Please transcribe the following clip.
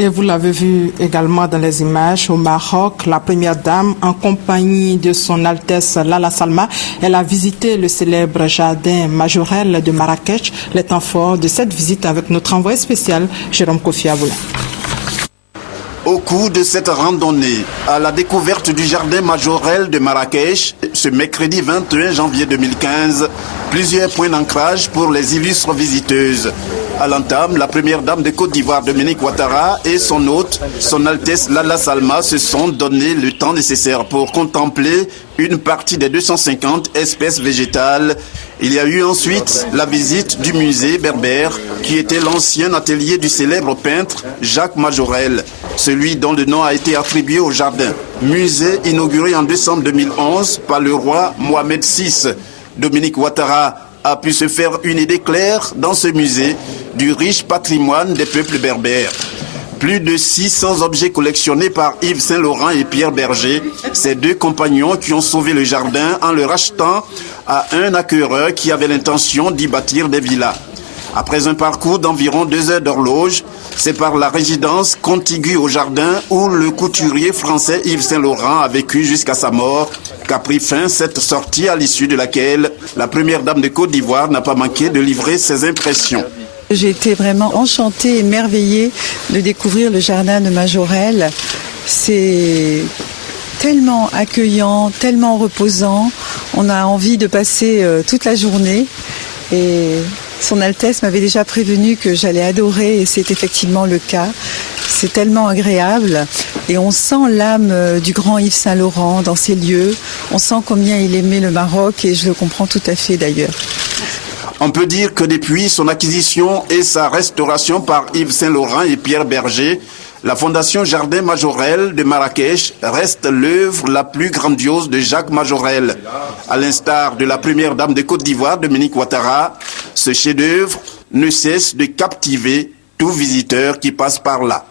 Et vous l'avez vu également dans les images au Maroc, la première dame en compagnie de son Altesse Lalla Salma, elle a visité le célèbre jardin Majorelle de Marrakech. Les temps forts de cette visite avec notre envoyé spécial Jérôme Kofi Aboula. Au cours de cette randonnée à la découverte du jardin Majorelle de Marrakech, ce mercredi 21 janvier 2015, plusieurs points d'ancrage pour les illustres visiteuses. À l'entame, la première dame de Côte d'Ivoire, Dominique Ouattara, et son hôte, son Altesse Lalla Salma, se sont donné le temps nécessaire pour contempler une partie des 250 espèces végétales. Il y a eu ensuite la visite du musée Berbère, qui était l'ancien atelier du célèbre peintre Jacques Majorelle, celui dont le nom a été attribué au jardin. Musée inauguré en décembre 2011 par le roi Mohamed VI. Dominique Ouattara a pu se faire une idée claire dans ce musée du riche patrimoine des peuples berbères. Plus de 600 objets collectionnés par Yves Saint-Laurent et Pierre Berger, ces deux compagnons qui ont sauvé le jardin en le rachetant à un acquéreur qui avait l'intention d'y bâtir des villas. Après un parcours d'environ 2 heures d'horloge, c'est par la résidence contiguë au jardin où le couturier français Yves Saint-Laurent a vécu jusqu'à sa mort qu'a pris fin cette sortie à l'issue de laquelle la première dame de Côte d'Ivoire n'a pas manqué de livrer ses impressions. J'ai été vraiment enchantée, émerveillée de découvrir le jardin de Majorelle. C'est tellement accueillant, tellement reposant. On a envie de passer toute la journée. Et son Altesse m'avait déjà prévenu que j'allais adorer et c'est effectivement le cas. C'est tellement agréable et on sent l'âme du grand Yves Saint-Laurent dans ces lieux. On sent combien il aimait le Maroc et je le comprends tout à fait d'ailleurs. On peut dire que depuis son acquisition et sa restauration par Yves Saint-Laurent et Pierre Berger, la Fondation Jardin Majorelle de Marrakech reste l'œuvre la plus grandiose de Jacques Majorelle. À l'instar de la première dame de Côte d'Ivoire, Dominique Ouattara, ce chef-d'œuvre ne cesse de captiver tout visiteur qui passe par là.